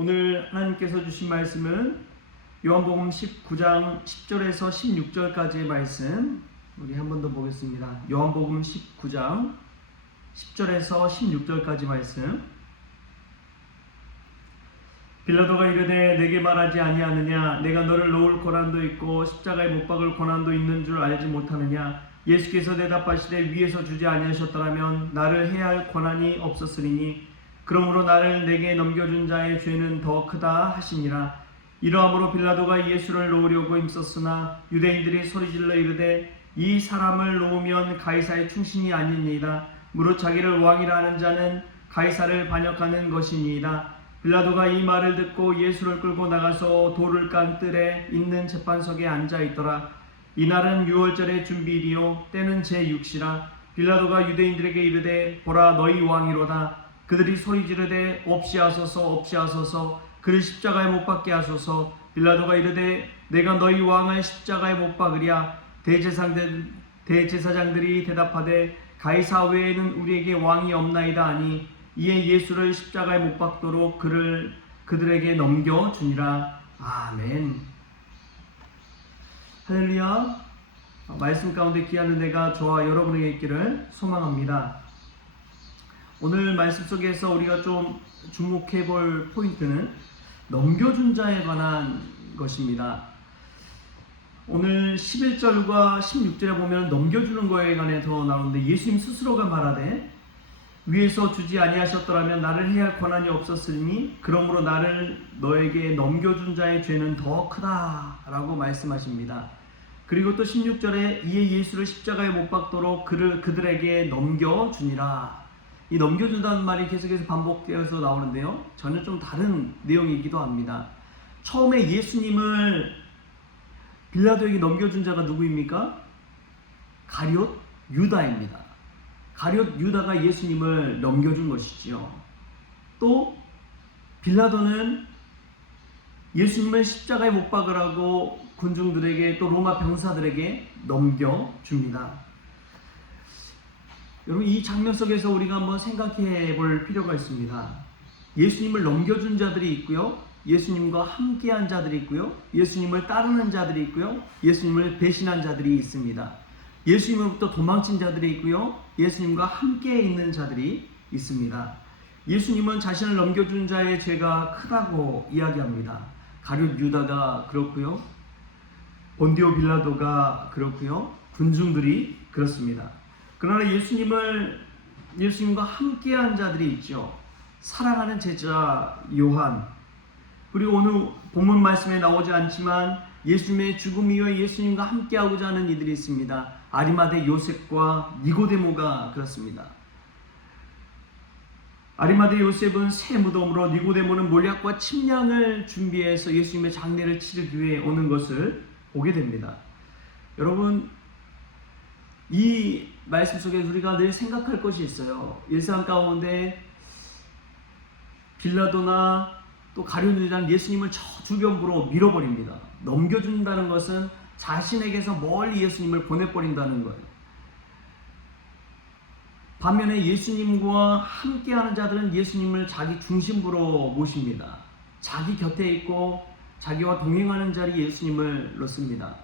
오늘 하나님께서 주신 말씀은 요한복음 19장 10절에서 16절까지의 말씀, 우리 한 번 더 보겠습니다. 요한복음 19장 10절에서 16절까지 말씀. 빌라도가 이르되 내게 말하지 아니하느냐? 내가 너를 놓을 고난도 있고 십자가에 못 박을 고난도 있는 줄 알지 못하느냐? 예수께서 대답하시되 위에서 주지 아니하셨더라면 나를 해야 할 고난이 없었으리니 그러므로 나를 내게 넘겨준 자의 죄는 더 크다 하시니라. 이러함으로 빌라도가 예수를 놓으려고 힘썼으나 유대인들이 소리질러 이르되 이 사람을 놓으면 가이사의 충신이 아니니이다. 무릇 자기를 왕이라 하는 자는 가이사를 반역하는 것이니이다. 빌라도가 이 말을 듣고 예수를 끌고 나가서 돌을 깐 뜰에 있는 재판석에 앉아 있더라. 이날은 유월절의 준비일이요 때는 제6시라. 빌라도가 유대인들에게 이르되 보라 너희 왕이로다. 그들이 소리 지르되 없이하소서 없이하소서 그를 십자가에 못 박게 하소서. 빌라도가 이르되 내가 너희 왕을 십자가에 못 박으랴. 대제사장들이 대답하되 가이사 외에는 우리에게 왕이 없나이다 하니 이에 예수를 십자가에 못 박도록 그들에게 넘겨주니라. 아멘. 할렐루야. 말씀 가운데 귀한 은혜가 저와 여러분에게 있기를 소망합니다. 오늘 말씀 속에서 우리가 좀 주목해 볼 포인트는 넘겨준 자에 관한 것입니다. 오늘 11절과 16절에 보면 넘겨주는 거에 관해서 나오는데 예수님 스스로가 말하되 위에서 주지 아니하셨더라면 나를 해야 할 권한이 없었으니 그러므로 나를 너에게 넘겨준 자의 죄는 더 크다 라고 말씀하십니다. 그리고 또 16절에 이에 예수를 십자가에 못 박도록 그들에게 넘겨주니라. 이 넘겨준다는 말이 계속해서 반복되어서 나오는데요, 전혀 좀 다른 내용이기도 합니다. 처음에 예수님을 빌라도에게 넘겨준 자가 누구입니까? 가룟 유다입니다. 가룟 유다가 예수님을 넘겨준 것이지요. 또 빌라도는 예수님을 십자가에 못 박으라고 군중들에게 또 로마 병사들에게 넘겨줍니다. 여러분, 이 장면 속에서 우리가 한번 생각해 볼 필요가 있습니다. 예수님을 넘겨준 자들이 있고요, 예수님과 함께한 자들이 있고요, 예수님을 따르는 자들이 있고요, 예수님을 배신한 자들이 있습니다. 예수님으로부터 도망친 자들이 있고요, 예수님과 함께 있는 자들이 있습니다. 예수님은 자신을 넘겨준 자의 죄가 크다고 이야기합니다. 가룟 유다가 그렇고요, 본디오 빌라도가 그렇고요, 군중들이 그렇습니다. 그러나 예수님과 함께한 자들이 있죠. 사랑하는 제자 요한, 그리고 오늘 본문 말씀에 나오지 않지만 예수님의 죽음 이후에 예수님과 함께하고자 하는 이들이 있습니다. 아리마대 요셉과 니고데모가 그렇습니다. 아리마대 요셉은 새 무덤으로, 니고데모는 몰약과 침량을 준비해서 예수님의 장례를 치르기 위해 오는 것을 보게 됩니다. 여러분, 이 말씀 속에 우리가 늘 생각할 것이 있어요. 일상 가운데 빌라도나 또 가룟 유다는 예수님을 저 주변부로 밀어버립니다. 넘겨준다는 것은 자신에게서 멀리 예수님을 보내버린다는 거예요. 반면에 예수님과 함께하는 자들은 예수님을 자기 중심부로 모십니다. 자기 곁에 있고 자기와 동행하는 자리에 예수님을 놓습니다.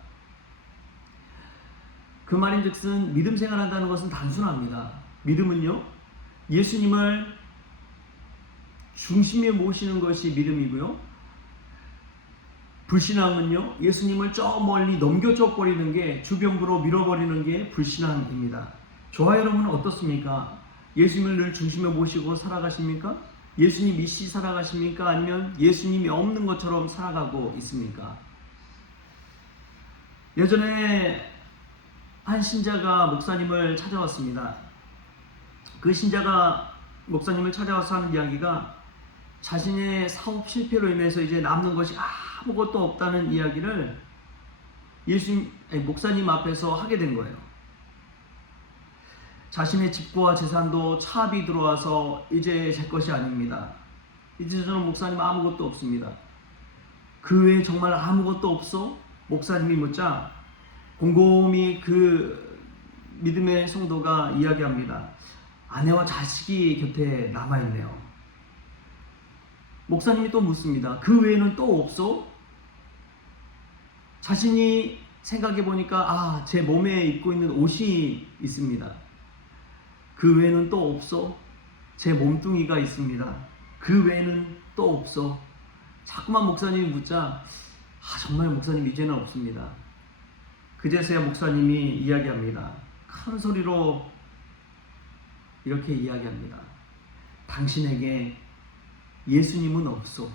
그 말인즉슨 믿음 생활한다는 것은 단순합니다. 믿음은요, 예수님을 중심에 모시는 것이 믿음이고요, 불신앙은요, 예수님을 저 멀리 넘겨줘 버리는 게, 주변부로 밀어버리는 게 불신앙입니다. 저와 여러분은 어떻습니까? 예수님을 늘 중심에 모시고 살아가십니까? 예수님 이씨 살아가십니까? 아니면 예수님이 없는 것처럼 살아가고 있습니까? 예전에 한 신자가 목사님을 찾아왔습니다. 그 신자가 목사님을 찾아와서 하는 이야기가 자신의 사업 실패로 인해서 이제 남는 것이 아무것도 없다는 이야기를 목사님 앞에서 하게 된 거예요. 자신의 집과 재산도 차압이 들어와서 이제 제 것이 아닙니다. 이제 저는 목사님 아무것도 없습니다. 그 외에 정말 아무것도 없어? 목사님이 묻자 곰곰이 그 믿음의 성도가 이야기합니다. 아내와 자식이 곁에 남아있네요. 목사님이 또 묻습니다. 그 외에는 또 없어? 자신이 생각해 보니까 제 몸에 입고 있는 옷이 있습니다. 그 외에는 또 없어? 제 몸뚱이가 있습니다. 그 외에는 또 없어? 자꾸만 목사님이 묻자 정말 목사님 이제는 없습니다. 그제서야 목사님이 이야기합니다. 큰 소리로 이렇게 이야기합니다. 당신에게 예수님은 없어.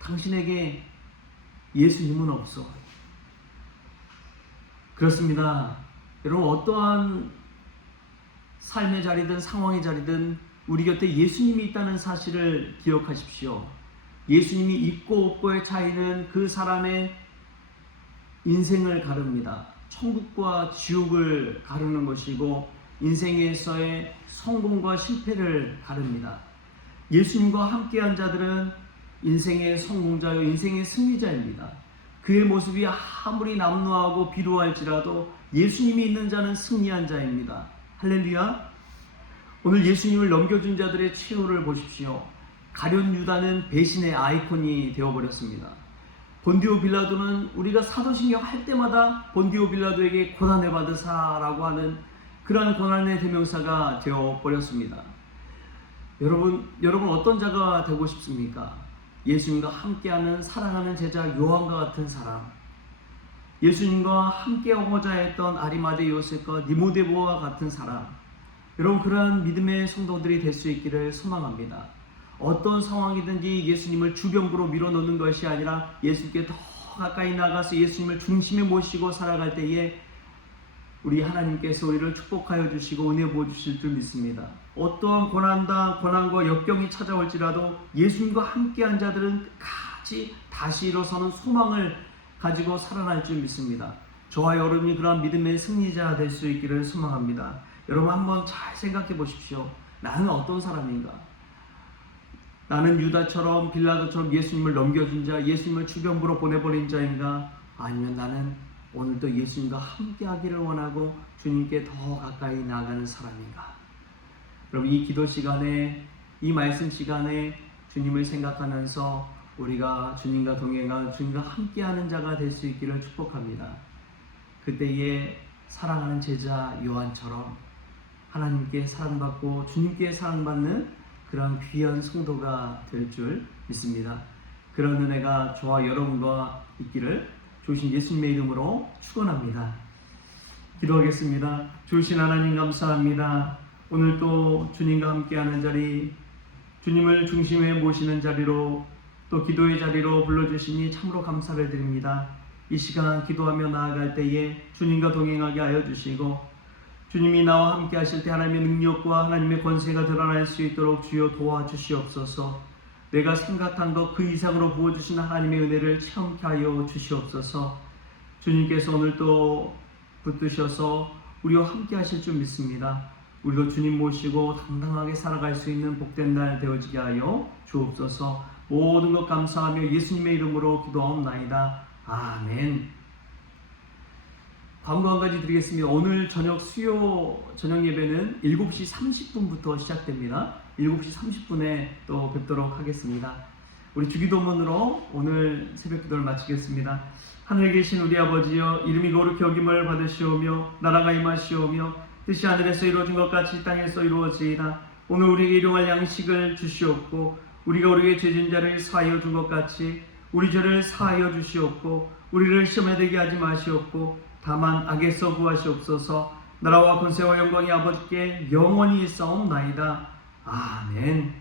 당신에게 예수님은 없어. 그렇습니다. 여러분, 어떠한 삶의 자리든 상황의 자리든 우리 곁에 예수님이 있다는 사실을 기억하십시오. 예수님이 있고 없고의 차이는 그 사람의 인생을 가릅니다. 천국과 지옥을 가르는 것이고 인생에서의 성공과 실패를 가릅니다. 예수님과 함께한 자들은 인생의 성공자요, 인생의 승리자입니다. 그의 모습이 아무리 남루하고 비루할지라도 예수님이 있는 자는 승리한 자입니다. 할렐루야. 오늘 예수님을 넘겨준 자들의 최후를 보십시오. 가룟 유다는 배신의 아이콘이 되어버렸습니다. 본디오 빌라도는 우리가 사도신경 할 때마다 본디오 빌라도에게 고난을 받으사라고 하는 그러한 고난의 대명사가 되어버렸습니다. 여러분 어떤 자가 되고 싶습니까? 예수님과 함께하는 사랑하는 제자 요한과 같은 사람, 예수님과 함께하고자 했던 아리마대 요셉과 니모데모와 같은 사람, 여러분 그러한 믿음의 성도들이 될 수 있기를 소망합니다. 어떤 상황이든지 예수님을 주변부로 밀어넣는 것이 아니라 예수님께 더 가까이 나가서 예수님을 중심에 모시고 살아갈 때에 우리 하나님께서 우리를 축복하여 주시고 은혜 부어주실 줄 믿습니다. 어떠한 고난과 역경이 찾아올지라도 예수님과 함께한 자들은 다시 일어서는 소망을 가지고 살아날 줄 믿습니다. 저와 여러분이 그런 믿음의 승리자 될 수 있기를 소망합니다. 여러분 한번 잘 생각해 보십시오. 나는 어떤 사람인가? 나는 유다처럼 빌라도처럼 예수님을 넘겨준 자, 예수님을 주변부로 보내버린 자인가? 아니면 나는 오늘도 예수님과 함께하기를 원하고 주님께 더 가까이 나아가는 사람인가? 여러분 이 기도 시간에, 이 말씀 시간에 주님을 생각하면서 우리가 주님과 동행하고 주님과 함께하는 자가 될 수 있기를 축복합니다. 그때에 사랑하는 제자 요한처럼 하나님께 사랑받고 주님께 사랑받는 그런 귀한 성도가 될 줄 믿습니다. 그런 은혜가 저와 여러분과 있기를 주신 예수님의 이름으로 축원합니다. 기도하겠습니다. 주신 하나님 감사합니다. 오늘 또 주님과 함께하는 자리, 주님을 중심에 모시는 자리로 또 기도의 자리로 불러주시니 참으로 감사를 드립니다. 이 시간 기도하며 나아갈 때에 주님과 동행하게 하여 주시고 주님이 나와 함께 하실 때 하나님의 능력과 하나님의 권세가 드러날 수 있도록 주여 도와주시옵소서. 내가 생각한 것 그 이상으로 부어주시는 하나님의 은혜를 체험케 하여 주시옵소서. 주님께서 오늘 또 붙드셔서 우리와 함께 하실 줄 믿습니다. 우리도 주님 모시고 당당하게 살아갈 수 있는 복된 날 되어지게 하여 주옵소서. 모든 것 감사하며 예수님의 이름으로 기도하옵나이다. 아멘. 광고 한 가지 드리겠습니다. 오늘 수요 저녁 예배는 7시 30분부터 시작됩니다. 7시 30분에 또 뵙도록 하겠습니다. 우리 주기도문으로 오늘 새벽 기도를 마치겠습니다. 하늘에 계신 우리 아버지여, 이름이 거룩히 여김을 받으시오며 나라가 임하시오며 뜻이 하늘에서 이루어진 것 같이 땅에서 이루어지이다. 오늘 우리에게 일용할 양식을 주시옵고 우리가 우리에게 죄진 자를 사하여 준 것 같이 우리 죄를 사하여 주시옵고 우리를 시험에 들게 하지 마시옵고 다만 악에서 구하시옵소서. 나라와 권세와 영광이 아버지께 영원히 있사옵나이다. 아멘.